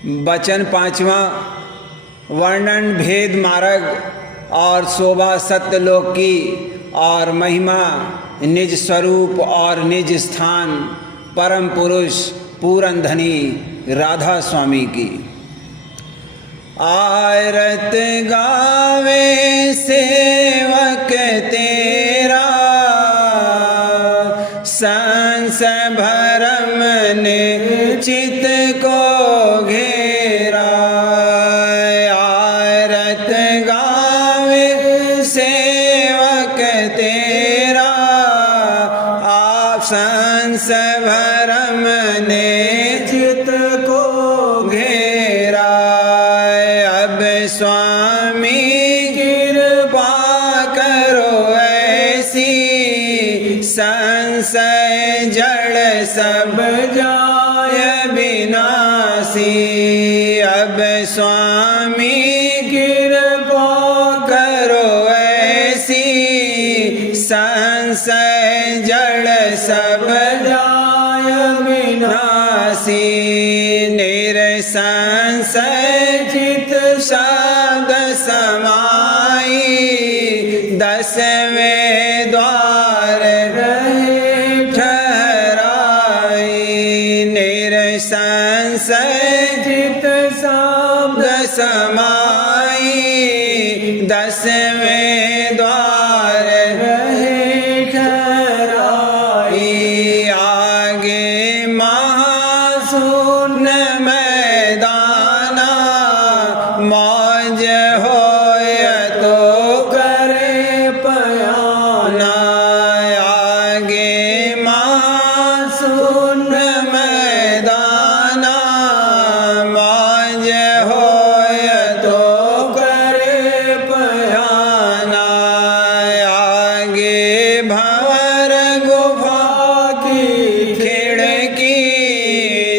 वचन पांचवा, वर्णन भेद मार्ग और शोभा सत्यलोक की और महिमा निज स्वरूप और निज स्थान परम पुरुष पूरन धनी राधा स्वामी की। आरत गावे सेवक तेरा, संशय भरम ने चित को घेरा। आरत गावे सेवक तेरा, आप संशय भरम ने चित को घेरा। अब स्वामी कृपा करो ऐसी, संशय जड़ सब जाय विनाशी। अब स्वामी कृपा करो ऐसी, संशय जड़ सब जाय विनाशी। निरसंशय चित शब्द समाई, दसवें द्वार रहे ठहराई। निरसंशय चित शब्द समाई, दसवें द्वार रहे ठहराई। आगे महाशून्य मैदाना, मौज होय तो करे पयाना। आगे महाशून्य मैदाना, मौज होय तो करे पयाना। आगे भंवर गुफा की खिड़की,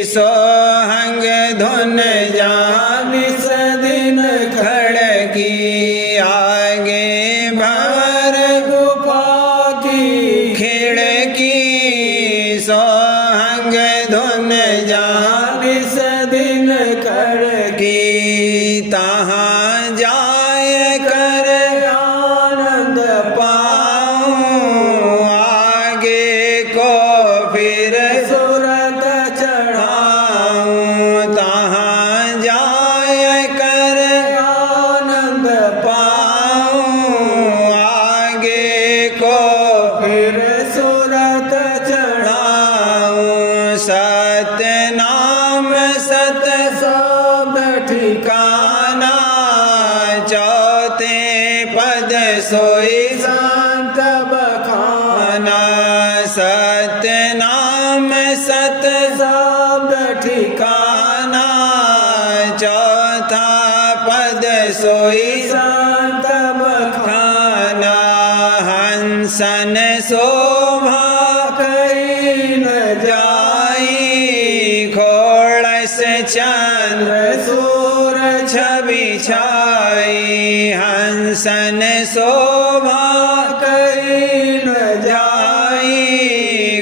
सोहंग धुन जान सदिन खड़की। आगे भंवर गुफा की खिड़की, सोहंग धुन जान सदिन खड़की। तहाँ जाय कर आनंद पाऊं, आगे को फिर सुरत चढ़ाऊं। तहाँ जाय कर आनंद पाऊं, आगे को फिर सुरत चढ़ाऊं। सत्य नाम सत शब्द ठिकाना, चौथे पद सोई शांत बखाना। सत्य नाम सत शब्द ठिकाना, चौथा पद सोई शांत बखाना। हंसन शोभा कई न जाई, खोड़स चंद्र सूर छवि छाई। हंसन शोभा कई न जाई,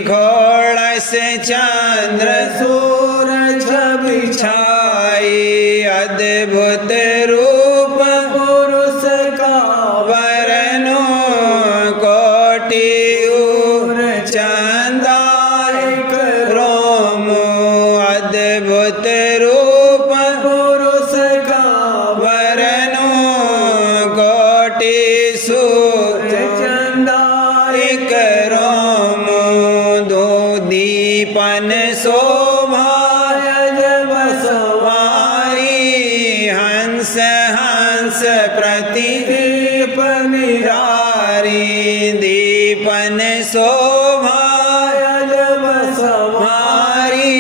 घोड़स चंद्र सूर छवि छाई। अद्भुत रूप पुरुष का वरनो, कोटि उर चंदा एक रोमो। अद्भुत रूप पुरुष का वरनो, कोटि सूर्य चंदा एक रोमो। दो दीपन शोभा जब सवारी, हंस हंस प्रति दीप निरारी। दीपन शोभा जब सवारी,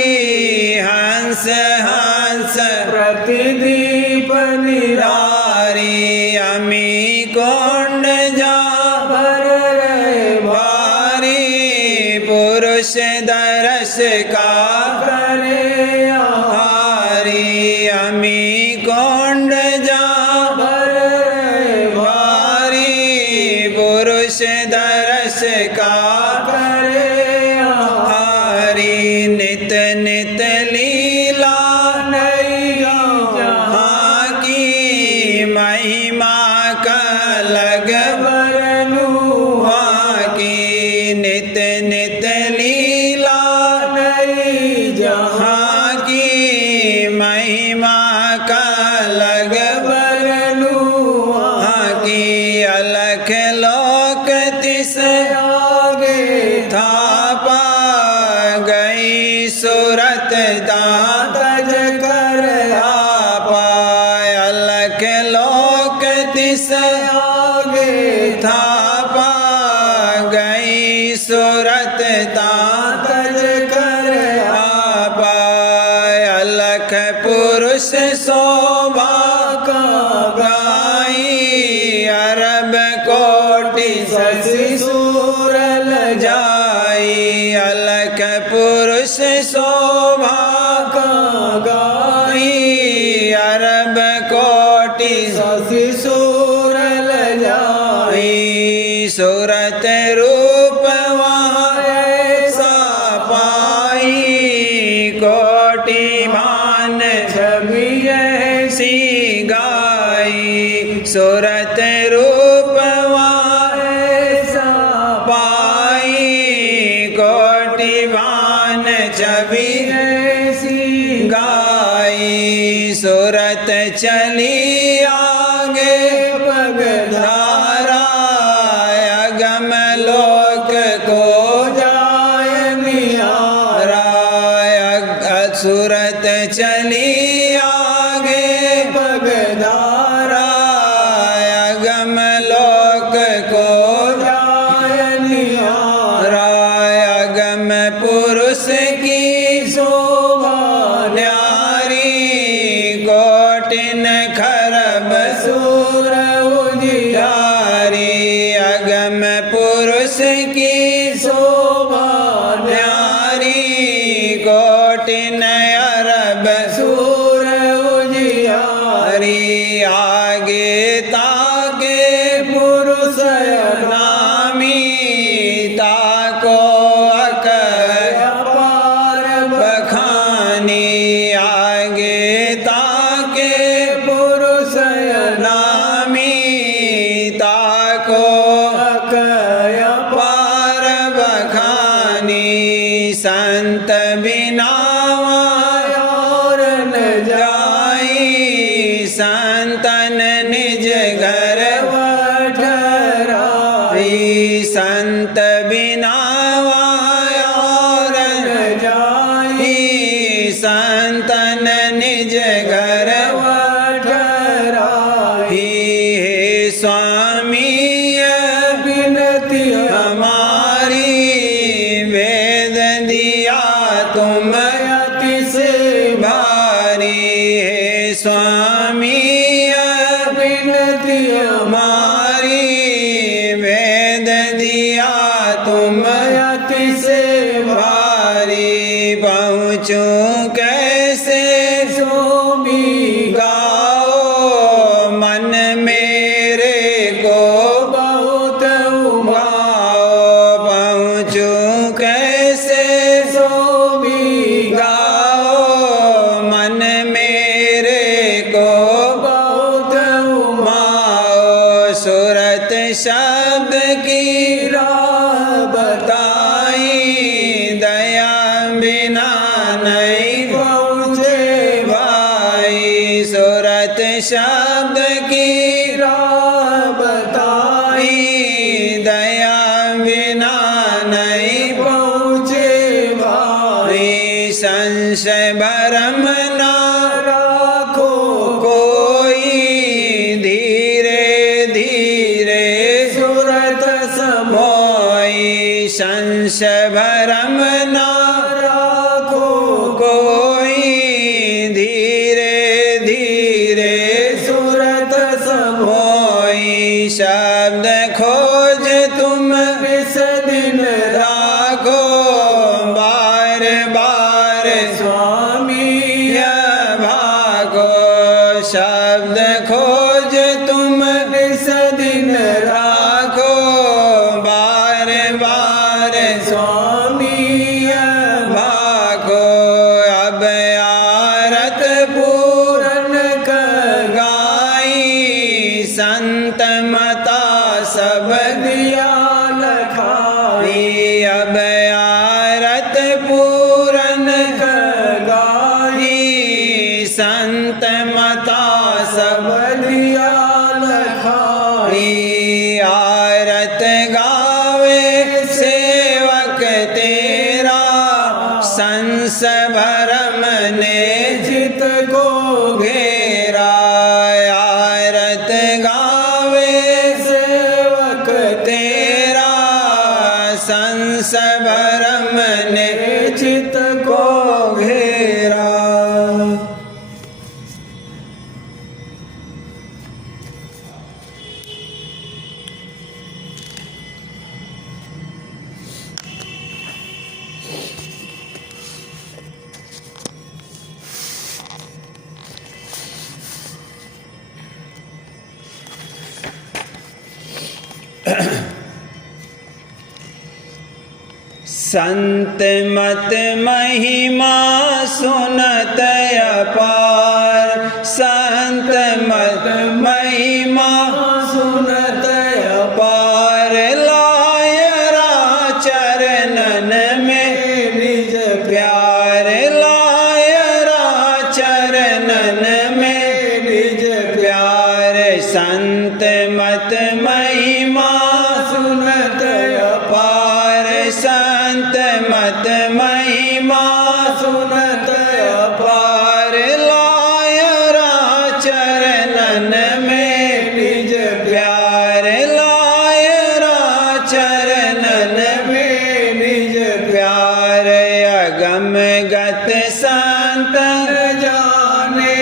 हंस हंस प्रति दीप निरारी। अमी कोंड जा भर रहे भारी, पुरुष दरस का करे आहारी। अमी कोंड जा भर रहे भारी, पुरुष दरस का करे आहारी। नित नित लीला नैया नित लीला नई जहाँ की महिमा का लग बरनु वहाँ की अलख लोक तिस आगे था पा गई सूरत दांत कर आपा अलख लोक तिस आगे था पा गई सूरत दांत कर आपा अलख पुरुष शोभा का गाई अरब कोटि शशि सूरल जाई अलख पुरुष शोभा का गाई अरब कोटि शशि सूरल जाई सूरत रूप वहाँ ऐसा पाई कोटि मान छवि ऐसी गाई सूरत रूप वहाँ ऐसा पाई कोटि मान छवि ऐसी गाई सूरत चली आगे पगधारा अगम लोक को जाय निहारा सूरत चली आगे पगधारा अगम लोक को जाय निहारा अगम पुरुष की शोभा न्यारी कोटिन खरब सूर उजियारी अगम पुरुष की शोभा न्यारी कोटिन अरब सूर उजियारी आगे ताके पुरुष नामी ताको अक अपार बखानी आगे ताके पुरुष नामी ताको अक अपार बखानी संत बिना और न जाई संतन निज घर ठहराई संत बिना और न जाई संतन निज घर ठहराई हे स्वामी विनती हमारी वेद दिया तुम अति से भारी हे स्वामी विनती हमारी वेद दिया तुम अति से भारी पहुँचूं कैसे स्वामी गाओ मन मेरे को बहुत उमाओ पहुँचूं कैसे स्वामी गाओ मन मेरे को बहुत उमाओ सूरत शब्द की राह बताई दया बिना नहीं पहुँचे भाई सूरत शब्द की राह बताई दया बिना नहीं पहुँचे भाई संशय भरम ना राखो कोई धीरे धीरे सूरत समोई संशय भरम ना राखो कोई धीरे धीरे सूरत समोई शब्द खोज तुम इस दिन राखो बार बार स्वामी भागो शब्द खोज तुम इस दिन राखो बार बार स्वामी भागो अब आरत पूर्ण कर गाई संत मता सब दिया लखाई अब हंस भरम ने चित को घेरा, आरत गावे सेवक तेरा, हंस भरम ने चित को घेरा। संत मत महिमा सुनत अपार, संत मत महिमा सुनत अपार, लायरा चरणन में निज प्यार, लायरा चरणन में निज प्यार, संत मत महिमा सुनत अपार, संत मत महिमा सुनत अपार, लायरा चरणन में निज प्यार, लायरा चरणन में निज प्यार, अगम गत संत जाने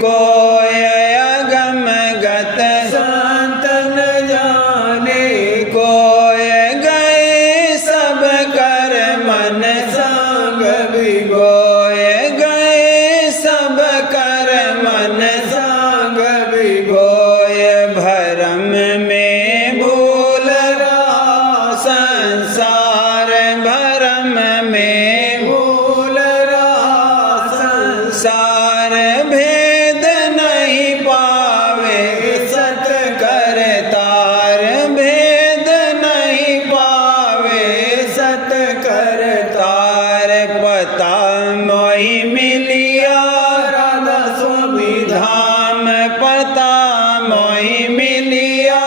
कोय, अगम गत संत न जाने कोय, गए सब कर मन संग भिगोय, गए सब कर मन संग भिगोय, भरम में भूल रहा संसार, भरम में भूल रहा संसार, भेद नहीं पावे सत कर तार, भेद नहीं पावे सत कर तार, पता मोहि मिलिया राधा स्वामी धाम, पता मोहि मिलिया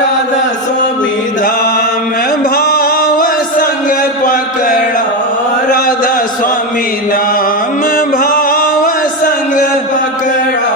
राधा स्वामी धाम, भाव संग पकड़ा राधा स्वामी नाम, भाव संग पकड़ा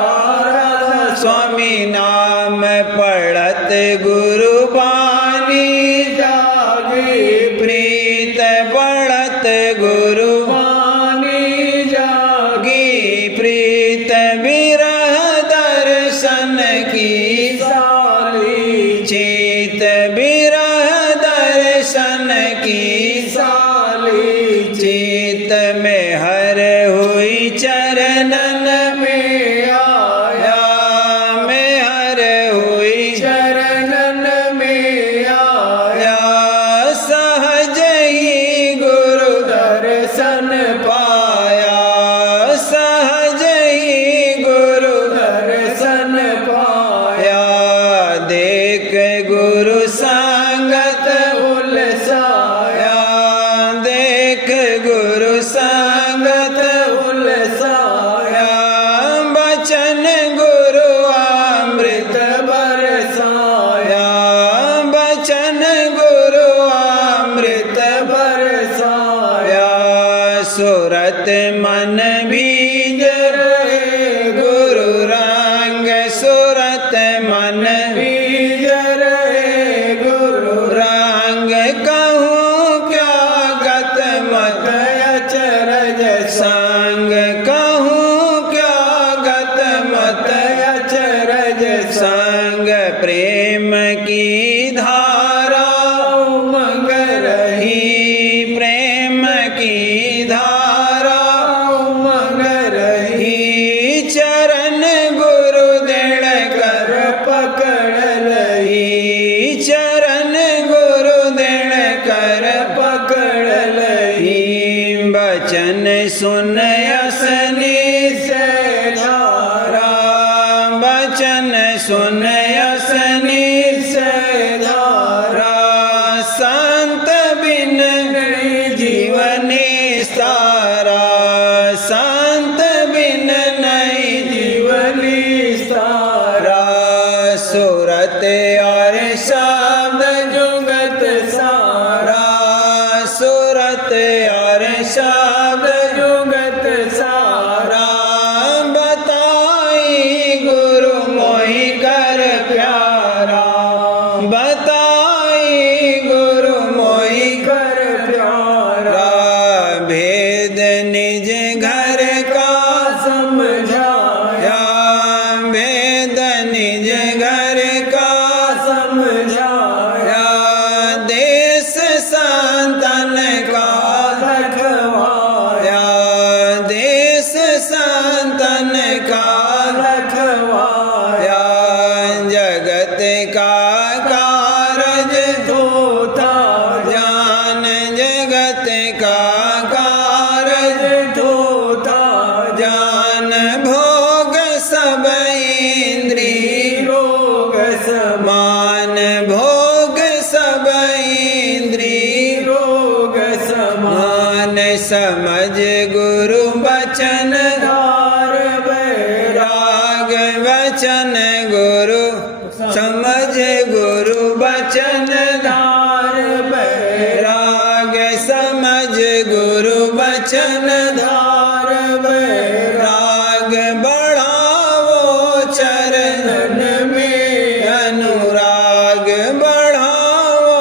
राधा स्वामी नाम, पढ़त गुरु बानी जागी प्रीत, पढ़त गुरु बानी जागी प्रीत, विरह दर्शन की साली चीत, विरह दर्शन की साली चीत, में हर हुई चरणन में आया, में हर हुई चरणन में आया, सहज ही गुरु दर्शन पाया, सहज ही गुरु दर्शन पाया, देख गुरु संगत उलसाया, देख गुरु संगत उलसाया, बचन गुरु अमृत बरसाया, बचन गुरु अमृत बरसाया, सुरत मन बीज रहे गुरु रंग, सुरत मन बीज रहे गुरु रंग, कहूँ क्या गत मत अचरज संग, कहूँ क्या गत मत अचरज संग, प्रेम की धारा उमंग रही, प्रेम की धारा उमंग रही, चरण गुरु दृढ़ कर पकड़ लही, चरण गुरु दृढ़ कर पकड़ लही, बचन सुन असनी से धारा, बचन सुन असनी से धारा, संत बिन नहीं जीवनी सारा, संत बिन नहीं जीवनी सारा, सुरत और शब्द जुगत सारा, सुरत और शब्द जुगत का कारज धोता जान भोग सब इंद्री रोग समान भोग सब इंद्री रोग समान समझ गुरु बचन धार वैराग वचन गुरु समझ गुरु बचन धार वैराग समझ गुरु बचन धार वैराग बढ़ावो चरणन में अनुराग बढ़ावो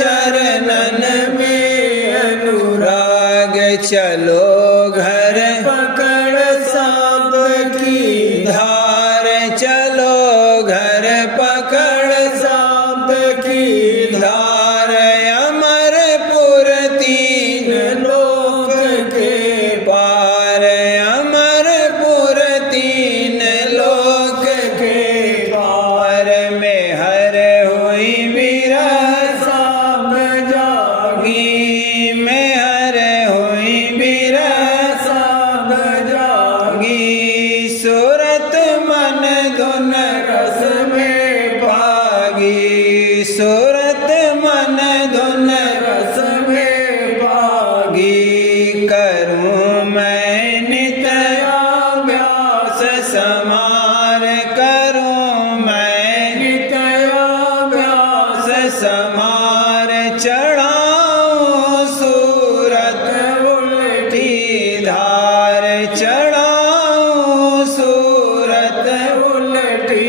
चरणन में अनुराग चलो घर पकड़ सांप की धार चलो घर पकड़ सांप की धार अमरपुर तीन लोक के पार अमरपुर तीन लोक के पार में हर हुई विरह सांप जागी में हर हुई विरह सांप जागी सूरत मन धुन रस में पागी सूरत मन धुन रस में पागी करूँ मैं नित्याभ्यास समार करूँ मैं नित्याभ्यास समार चढ़ाऊँ सूरत उल्टी धार चढ़ाऊँ सूरत उल्टी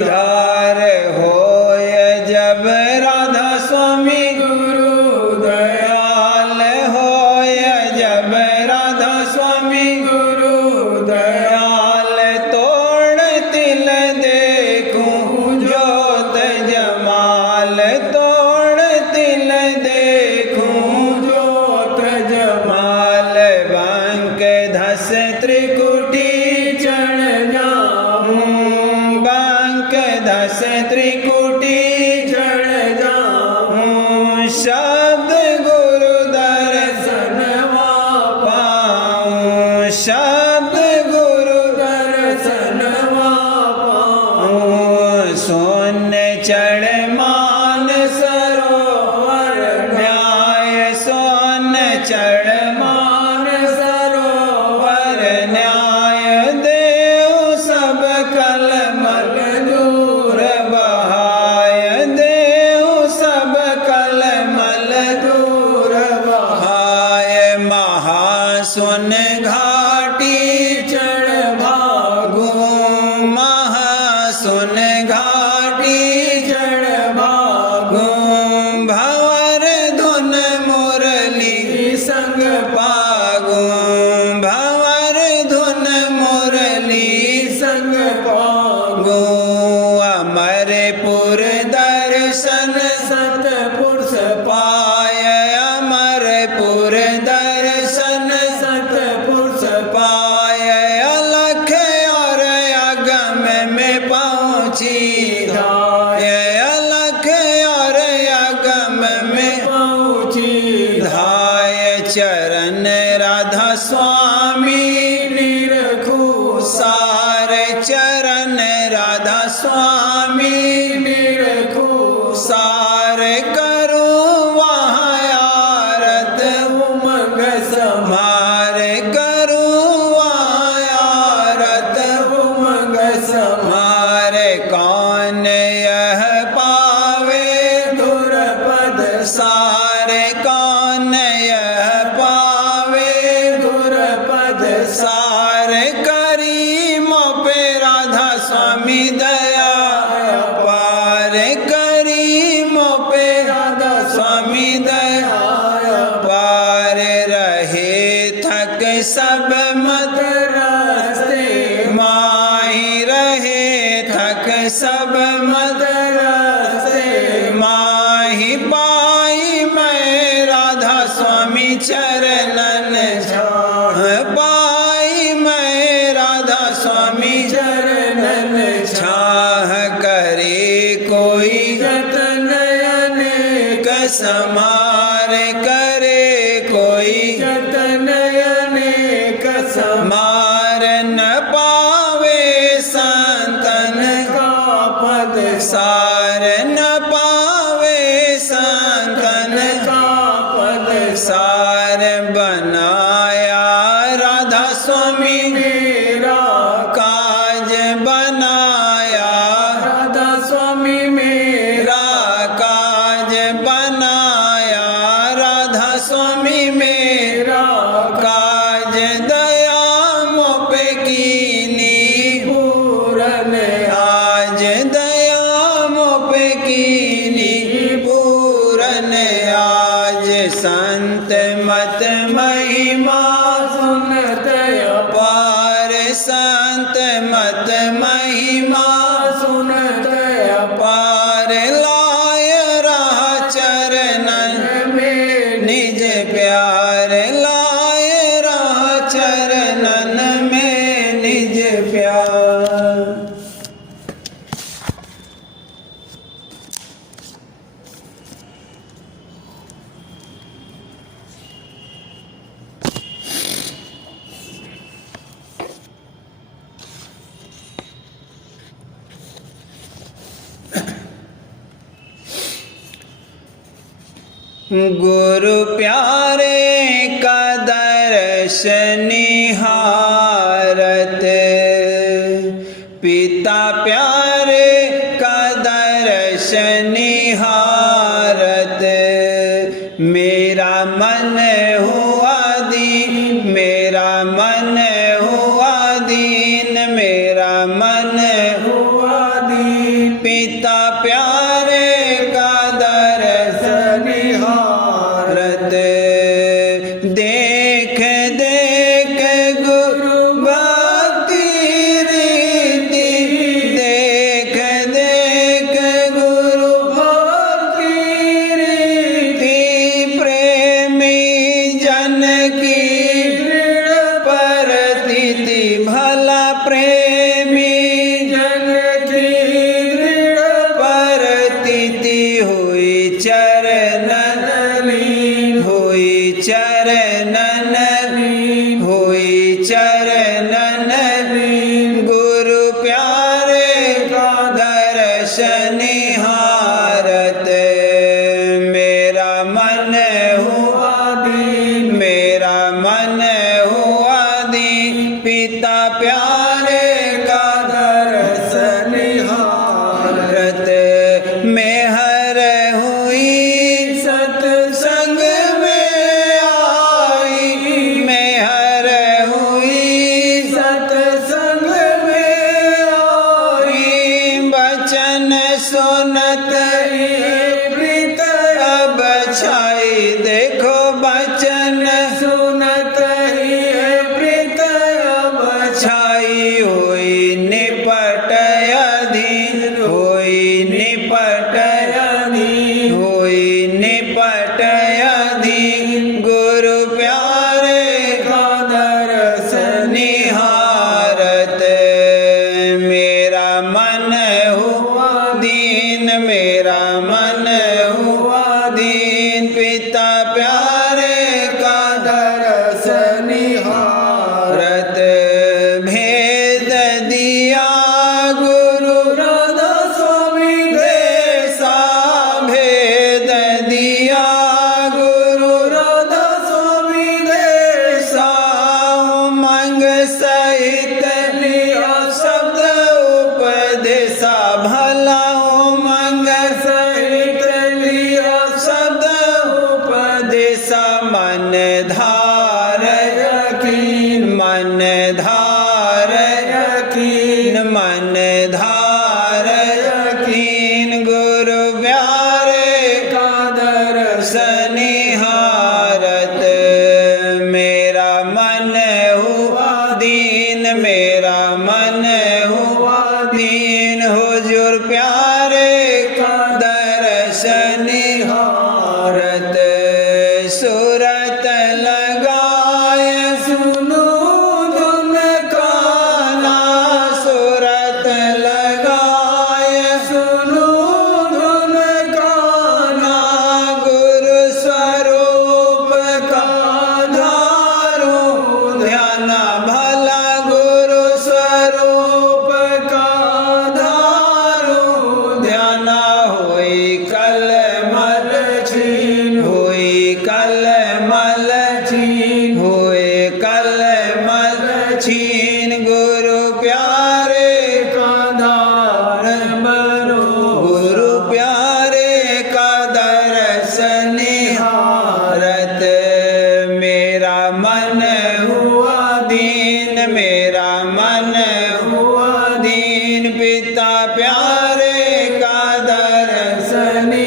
धार होय जब राधा स्वामी गुरु दयाल होय जब राधा स्वामी गुरु दयाल तोड़ तिल देखूं जोत जमाल तोड़ तिल देखूं जोत जमाल बांक धस त्रिकुटी चढ़ जाऊं बांक धस त्रिकुटी चढ़ जाऊं शब्द गुरु दर्शन पाऊं शब्द गुरु दर्शन पाऊं सोने चढ़ मान सरोवर न्याय सोने चढ़ मान सरोवर न्याय देव सब कल मल दूर बहाय देव सब कल मल दूर बहाय महासुन घाटी चढ़ भागू महासुन घाटी चढ़ भागू भंवर धुन मुरली संग पागू भंवर धुन मुरली संग पागू अमरपुर दर्शन सतपुरुष पाय अमरपुर दर्शन सतपुरुष पाय अलख और अगम में पहुँची धाय अलख और अगम में पहुँची धाय चरण राधा स्वामी निरखू सार चरण राधा स्वामी निरखू सार करूँ वहाँ आरत उमंग समार करूँ वहाँ आरत उमंग समार कौन यह पावे धुरपद सार कौन यह पावे धुरपद सार करी मोपे राधा स्वामी दया पार करी मोपे राधा स्वामी दया पार रहे थक सब मत रास्ते माही रहे थक सब मत रास्ते माही पाई मैं राधा स्वामी चरणन छाह पाई मैं राधा स्वामी चरणन छाह करे कोई जतन अनेक समार करे होई चतनयने कसम मार न पावे संतन का पद सार न पावे संतन का पद सार बनाया राधा स्वामी मेरा काज बनाया राधा स्वामी मेरा काज बनाया राधा स्वामी मेरा काज दया मोपे कीनी पूरन आज दया मोपे कीनी पूरन आज संत मत महिमा सुनत पार संत मत महिमा सुनत पार लाय राह चरणन में निज प्यार लाय राह चरणन में निज प्यार। गुरु प्यारे का दर्शन निहारत पिता प्यारे का दर्शन निहारत मेरा मन हुआ दीन मेरा मन हुआ दीन मेरा मन हुआ दीन पिता प्यारे का दर्शन निहारत देख देख गुरु भक्ति रीति देख देख गुरु भक्ति रीति प्रेमी जन की परतिथि भला प्रेमी जन की परतिथि हुई चरणन हुई चरणन हुई चरणन गुरु प्यारे का दर्शन निहारत मेरा मन हुआ दीन मेरा मन हुआ दीन पिता प्यारे का दर्शन निहारत मेहर हुई सत्संग में आई मेहर हुई सत्संग में आई बचन सुनत प्रीत अब छाई देखो बचन सुनत ही प्रीत अब छाई हुई निपट अधीन हुई निपट अधीन हुई निपट अधीन गुरु प्यारे का दर्शन निहारत मेरा मन हुआ दीन मेरा मन हुआ दीन पिता प्यारे का दर्शन रत भेद दिया गुरु राधा स्वामी देसा भेद दिया गुरु राधा स्वामी देसा उमंग सहित लिया शब्द उपदेशा भला उमंग सहित लिया शब्द उपदेशा मन धार यकीन मन धार यकीन मन धार यकीन गुरु प्यारे का दर्शन निहारत मेरा मन हुआ दीन मेरा मन हुआ दीन हुजूर प्यारे का दर्शन निहारत सूरत लगाए सुनो दो मन हुआ दीन, मेरा मन हुआ दीन, पिता प्यारे का दर्शनिहारत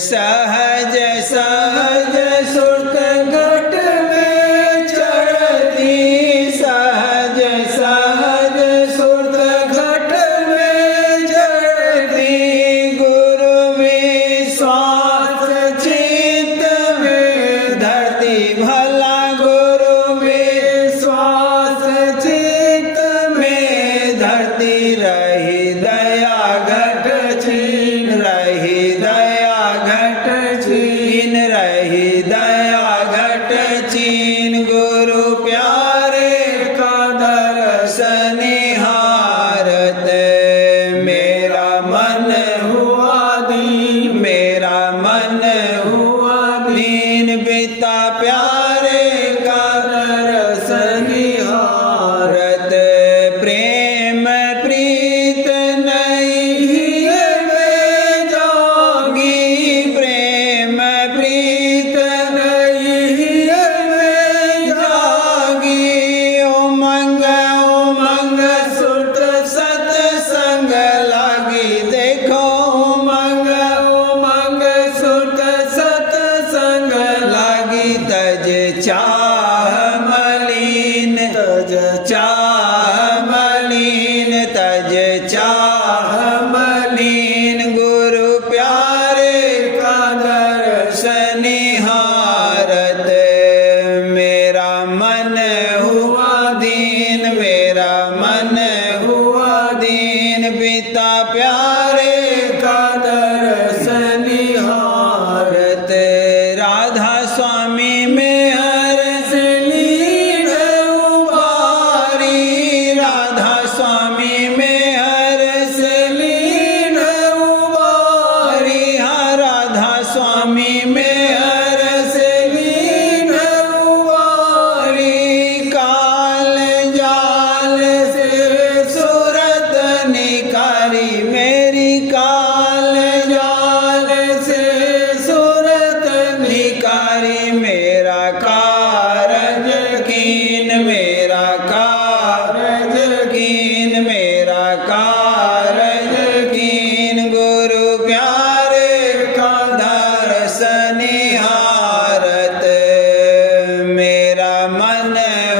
सहज सहज सुरत घट में चढ़ती सहज सहज सुरत घट में चढ़ती गुरु विश्वास चित्त में धरती भला गुरु विश्वास चित्त में धरती रही दया घट छीन रही दया घट छीन रही दया घट चीन गुरु प्यारे का दर्शन निहारत मेरा मन हुआ दीन मेरा मन हुआ दीन, पिता प्यारे का दर्शनिहारत रत प्रेम प्रीत नहीं में जागी प्रेम प्रीत नहीं में जागी उमंग उमंग सुत सत्संग लागी देखो उमंग उमंग सुत सत्संग लागी तज चाह मलिन तज चाह मलिन तज चाह मलिन गुरु प्यारे का दर्शन निहारत मेरा मन हुआ दीन, मेरा मन हुआ दीन, पिता प्यारे का दर्शनिहारत राधा स्वामी में हर लीन उबारी राधा स्वामी में हर लीन हरी हाँ राधा स्वामी में हर लीन हरी काल जाल से सूरत निकारी मेरी काल जाल से सूरत निकारी मेरा कारज कीन मेरा कारज कीन मेरा कारज कीन गुरु प्यारे का दर्शन निहारत मेरा मन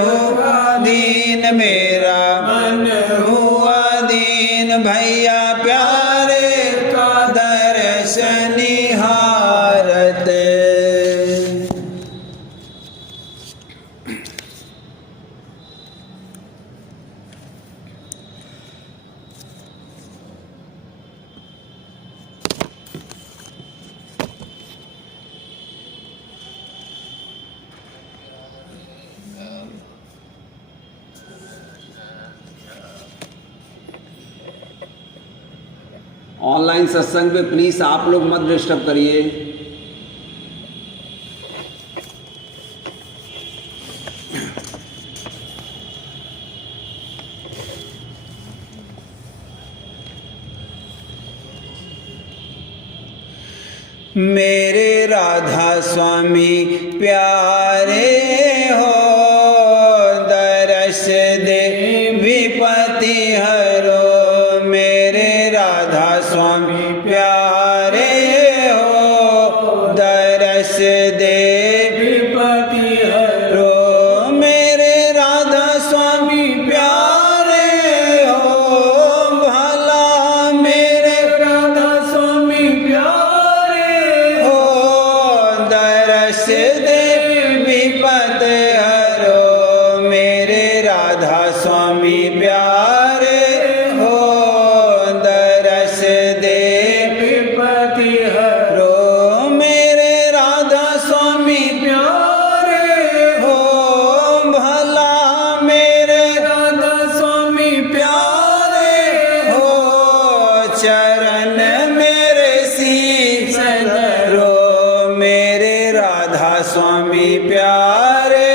हुआ दीन, मेरा मन हुआ दीन, भैया प्यारे का दर्शन निहारत ऑनलाइन सत्संग पे प्लीज आप लोग मत डिस्टर्ब करिए। मेरे राधा स्वामी प्यारे हो दर्श दे विपति हरो मेरे राधा स्वामी प्यारे हो दर्श दे विपति हरो रो मेरे राधा स्वामी प्यारे हो भला मेरे राधा स्वामी प्यारे हो दर्श दे विपत हरो मेरे राधा स्वामी प्यारे हो दर्श दे विपति हरो रो मेरे राधा स्वामी प्यारे हो भला मेरे राधा स्वामी प्यारे हो चरण मेरे शीश रो मेरे राधा स्वामी प्यारे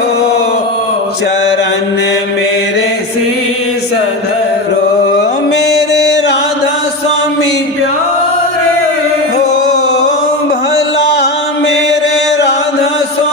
हो चरण मेरे शीश रो मेरे राधा स्वामी प्यारे हो भला मेरे राधा स्वामी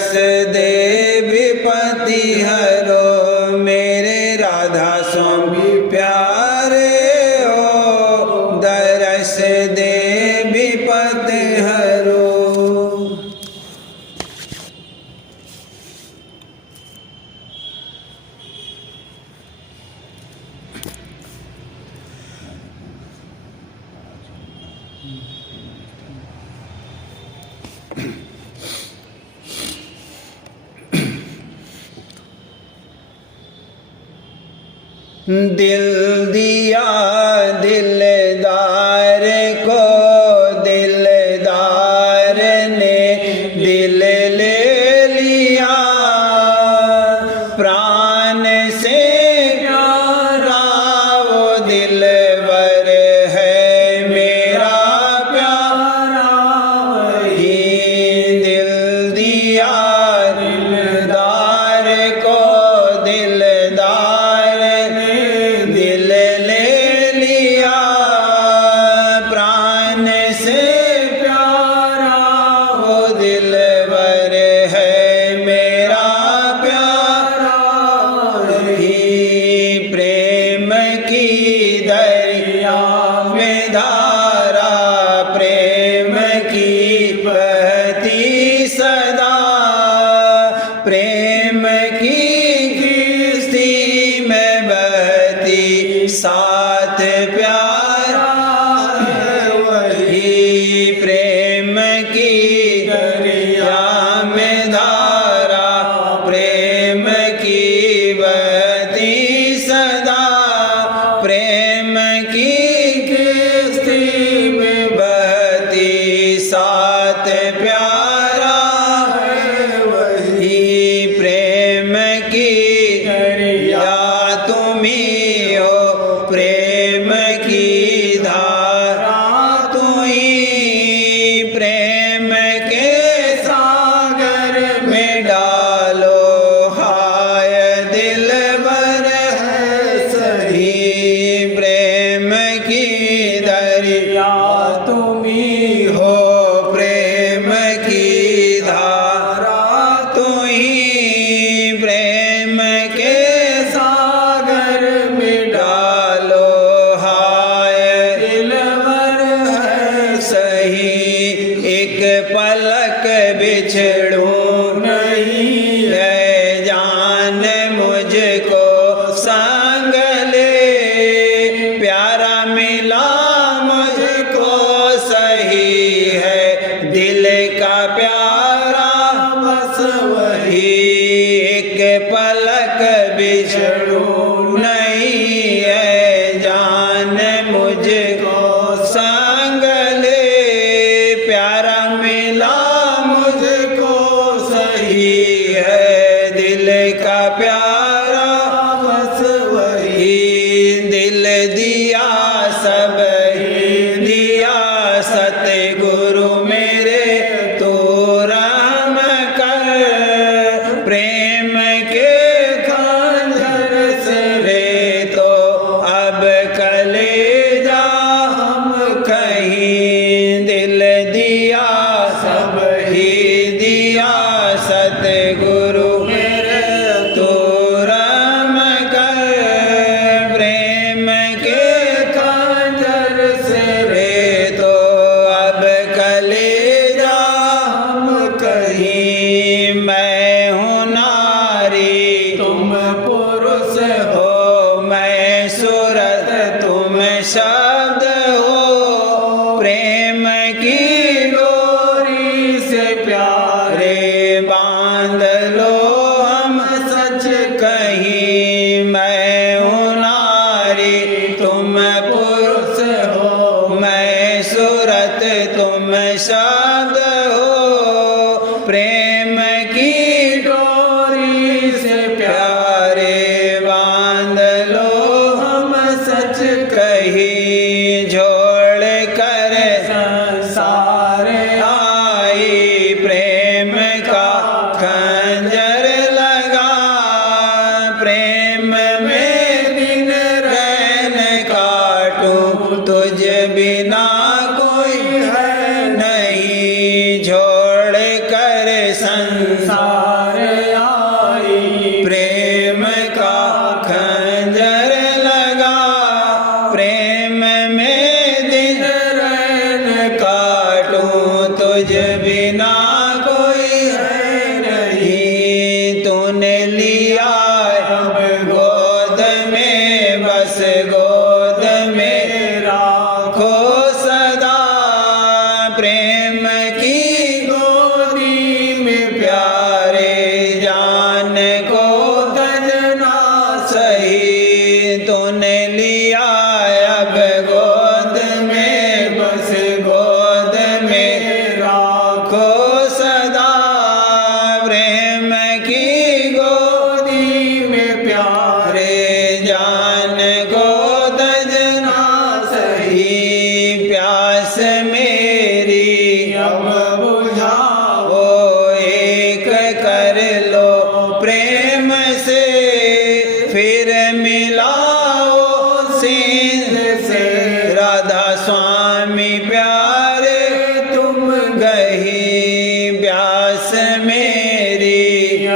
दरस दे विपत्ति हरो मेरे राधा स्वामी प्यारे हो दरस दे विपत्ति हरो। दिल दिया दिलदार को दिलदार ने दिल ले लिया प्राण से प्यारा वो दिलवर है मेरा प्यारा वही दिल दिया दिलदार को दिलदार दिल ले लिया प्राण से प्यारा वो दिलवर है मेरा प्यारा ही प्रेम की दरिया में धारा प्रेम की बहती सदा प्रेम की किश्ती में बहती साथ प्यारा है वही प्रेम की दरिया में धारा प्रेम की बहती सदा प्रेम की किश्ती में बहती साथ प्यारा है वही प्रेम की दरिया तुम ही हो प्रेम की धारा तू ही प्रेम के सागर में डालो हाय दिलबर है सही प्रेम की दरिया तुम ही हो प्रेम की धारा तू ही प्रेम के सागर में डालो हाय दिलबर है सही एक पलक बिछड़ूं नहीं है जान मुझको संग ले प्यारा मिला मुझको सही है दिल का प्यारा बस वही एक पलक बिछड़ूं नहीं है जान मुझको संग ले प्यारा मिला मुझको सही है दिल का प्यारा बस वही दिल दिया सब ही दिया सतगुरु मेरे तो राम कर प्रेम के खंजर से रे तो अब कलेजा हम कहीं दिल दिया सब ही दिया सतगुरु मेरे तो राम कर प्रेम के खंजर से रे तो अब कलेजा हम कहीं मैं हूँ नारी तुम पुरुष हो मैं सूरत तुम शब्द हो प्रेम की डोरी से प्यारे बांध लो हम सच कहीं मैं हूँ नारी तुम पुरुष हो मैं सूरत तुम शब्द हो प्रेम की डोरी से प्यारे बांध लो हम सच कहीं जोड़ कर संसार आई प्रेम का खंजर लगा प्रेम में दिन रैन काटूं तुझ बिना कोई है नहीं जोड़ कर संसार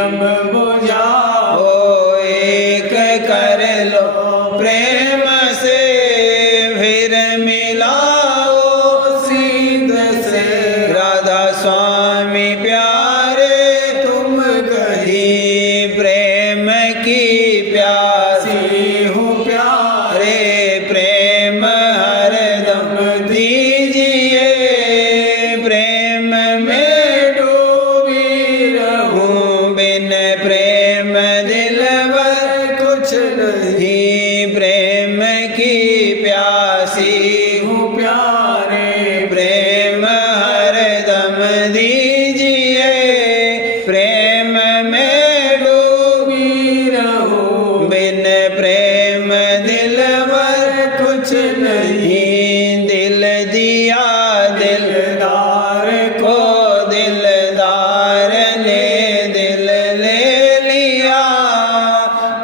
अब बुझाओ, ओ एक कर लो प्रेम से फिर मिलाओ सीध से राधा स्वामी प्यारे तुम गही प्रेम की प्यासी सी हूँ प्यारे, रे प्रेम हरदम दीजिए प्रेम में डूबी रहूं, हूँ बिन प्रेम दिलवर कुछ नहीं ही प्रेम की प्यासी हूँ प्यारे, प्रेम हरदम दीजिए प्रेम में डूबी रहूं, बिन प्रेम दिलवर कुछ नहीं दिल दिया दिलदार दिलदार को दिलदार ने दिल ले लिया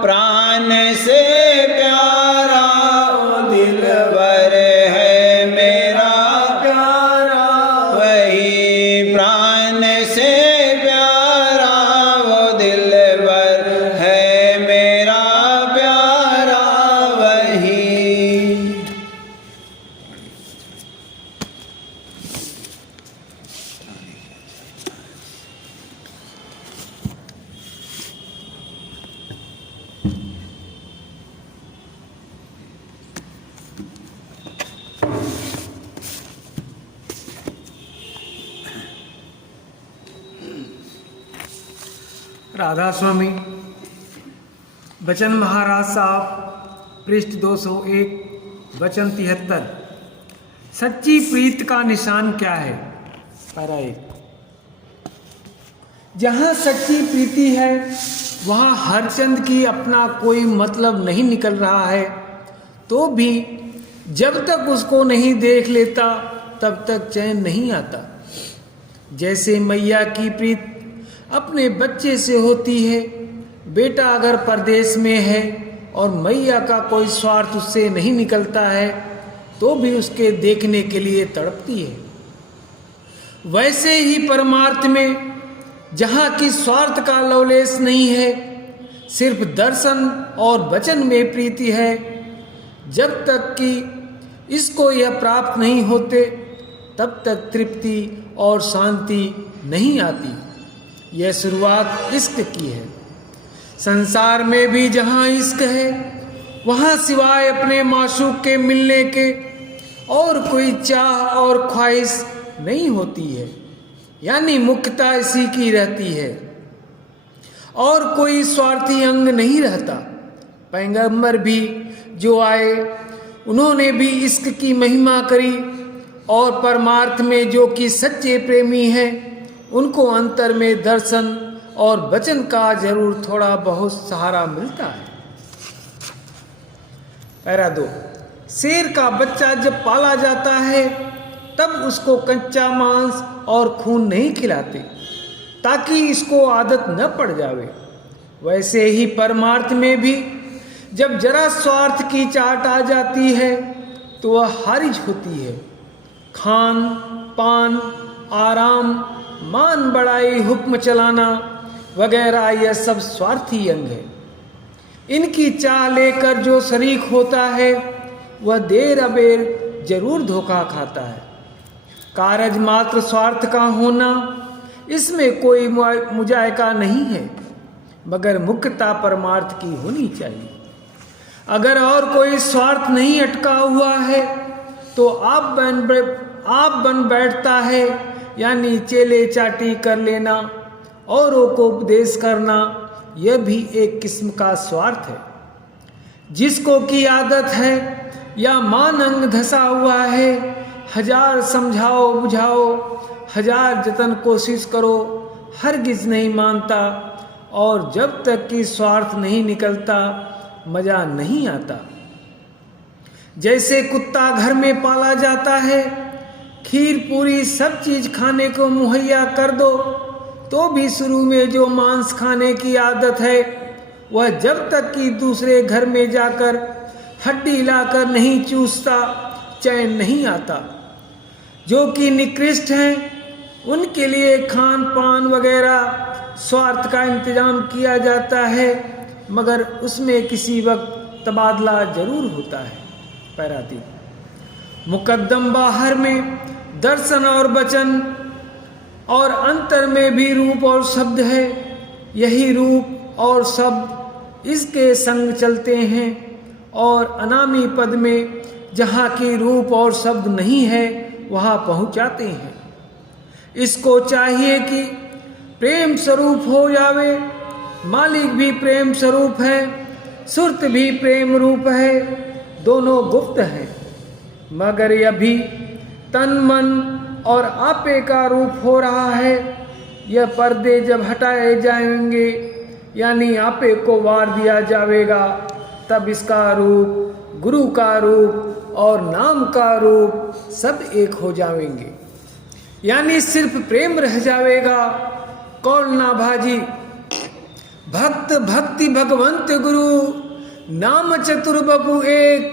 प्राण से प्यारा दिलवर है मेरा प्यारा, वही प्राण से प्यारा वो दिलवर है मेरा प्यारा वही। राधा स्वामी बचन महाराज साहब पृष्ठ 201 वचन 73। सच्ची प्रीत का निशान क्या है? पैरा 1। जहाँ सच्ची प्रीति है वहाँ हरचंद की अपना कोई मतलब नहीं निकल रहा है, तो भी जब तक उसको नहीं देख लेता तब तक चैन नहीं आता। जैसे मैया की प्रीत अपने बच्चे से होती है। बेटा अगर परदेश में है और मैया का कोई स्वार्थ उससे नहीं निकलता है तो भी उसके देखने के लिए तड़पती है। वैसे ही परमार्थ में जहाँ की स्वार्थ का लवलेश नहीं है, सिर्फ दर्शन और वचन में प्रीति है, जब तक कि इसको यह प्राप्त नहीं होते तब तक तृप्ति और शांति नहीं आती। यह शुरुआत इश्क की है। संसार में भी जहाँ इश्क है वहाँ सिवाय अपने माशूक के मिलने के और कोई चाह और ख्वाहिश नहीं होती है, यानी मुख्यता इसी की रहती है और कोई स्वार्थी अंग नहीं रहता। पैगंबर भी जो आए उन्होंने भी इश्क की महिमा करी और परमार्थ में जो कि सच्चे प्रेमी हैं उनको अंतर में दर्शन और वचन का जरूर थोड़ा बहुत सहारा मिलता है। पैरा 2। शेर का बच्चा जब पाला जाता है तब उसको कच्चा मांस और खून नहीं खिलाते ताकि इसको आदत न पड़ जावे। वैसे ही परमार्थ में भी जब जरा स्वार्थ की चाट आ जाती है तो वह हारिज होती है। खान पान, आराम, मान बढ़ाई, हुक्म चलाना वगैरह यह सब स्वार्थी अंग है। इनकी चाह लेकर जो शरीक होता है वह देर अबेर जरूर धोखा खाता है। कारज मात्र स्वार्थ का होना इसमें कोई मुजायका नहीं है, मगर मुख्यता परमार्थ की होनी चाहिए। अगर और कोई स्वार्थ नहीं अटका हुआ है तो आप बन बैठता है, यानी चेले चाटी कर लेना, औरों को उपदेश करना, यह भी एक किस्म का स्वार्थ है। जिसको की आदत है या मान अंग धसा हुआ है, हजार समझाओ बुझाओ, हजार जतन कोशिश करो, हरगिज नहीं मानता और जब तक कि स्वार्थ नहीं निकलता मजा नहीं आता। जैसे कुत्ता घर में पाला जाता है, खीर पूरी सब चीज खाने को मुहैया कर दो तो भी शुरू में जो मांस खाने की आदत है वह जब तक कि दूसरे घर में जाकर हड्डी लाकर नहीं चूसता चैन नहीं आता। जो कि निकृष्ट हैं उनके लिए खान पान वगैरह स्वार्थ का इंतजाम किया जाता है, मगर उसमें किसी वक्त तबादला जरूर होता है। पैराती मुकद्दम बाहर में दर्शन और वचन और अंतर में भी रूप और शब्द है। यही रूप और शब्द इसके संग चलते हैं और अनामी पद में जहाँ की रूप और शब्द नहीं है वहाँ पहुँच जाते हैं। इसको चाहिए कि प्रेम स्वरूप हो जावे। मालिक भी प्रेम स्वरूप है, सुरत भी प्रेम रूप है, दोनों गुप्त हैं, मगर यह भी तन मन और आपे का रूप हो रहा है। यह पर्दे जब हटाए जाएंगे यानी आपे को वार दिया जाएगा, तब इसका रूप, गुरु का रूप और नाम का रूप सब एक हो जाएंगे, यानी सिर्फ प्रेम रह जाएगा। कौन ना भाजी भक्त भक्ति भगवंत गुरु नाम चतुर बपु एक,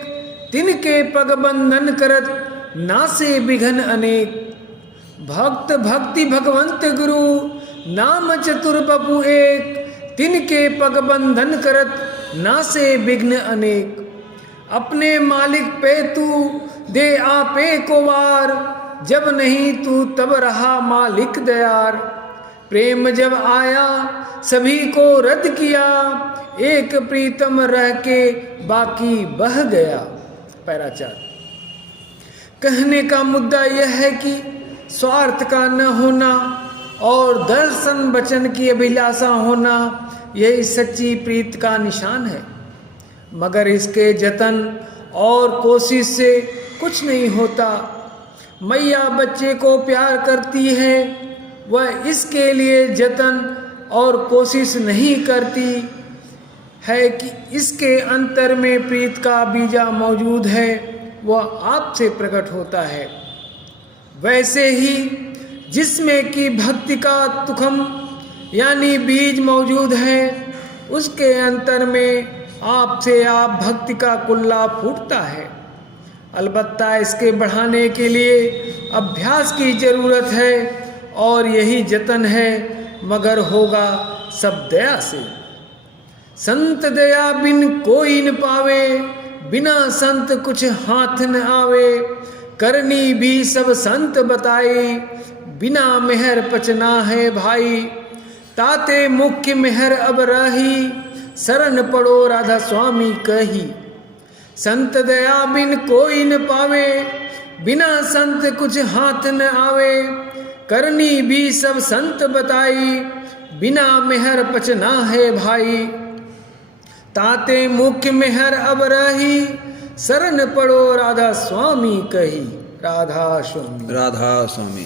तिनके पग बंधन करत नासे विघन अनेक। भक्त भक्ति भगवंत गुरु नाम चतुर बपु एक, तिनके पग बंधन करत नासे विघ्न अनेक। अपने मालिक पे तू दे आपे को वार, जब नहीं तू तब रहा मालिक दयार। प्रेम जब आया सभी को रद्द किया, एक प्रीतम रह के बाकी बह गया। पैराचार कहने का मुद्दा यह है कि स्वार्थ का न होना और दर्शन वचन की अभिलाषा होना यही सच्ची प्रीत का निशान है, मगर इसके जतन और कोशिश से कुछ नहीं होता। मैया बच्चे को प्यार करती है, वह इसके लिए जतन और कोशिश नहीं करती है कि इसके अंतर में प्रीत का बीजा मौजूद है, वह आपसे प्रकट होता है। वैसे ही जिसमें कि भक्ति का तुखम यानी बीज मौजूद है, उसके अंतर में आपसे आप भक्ति का कुल्ला फूटता है। अलबत्ता इसके बढ़ाने के लिए अभ्यास की जरूरत है और यही जतन है, मगर होगा सब दया से। संत दया बिन कोई न पावे, बिना संत कुछ हाथ न आवे। करनी भी सब संत बताई, बिना मेहर पचना है भाई। ताते मुख्य मेहर अब रही, शरण पड़ो राधा स्वामी कही। संत दया बिन कोई न पावे, बिना संत कुछ हाथ न आवे। करनी भी सब संत बताई, बिना मेहर पचना है भाई। ताते मुख्य मेहर अब रही, शरण पड़ो राधा स्वामी कही। राधा स्वामी, राधा स्वामी।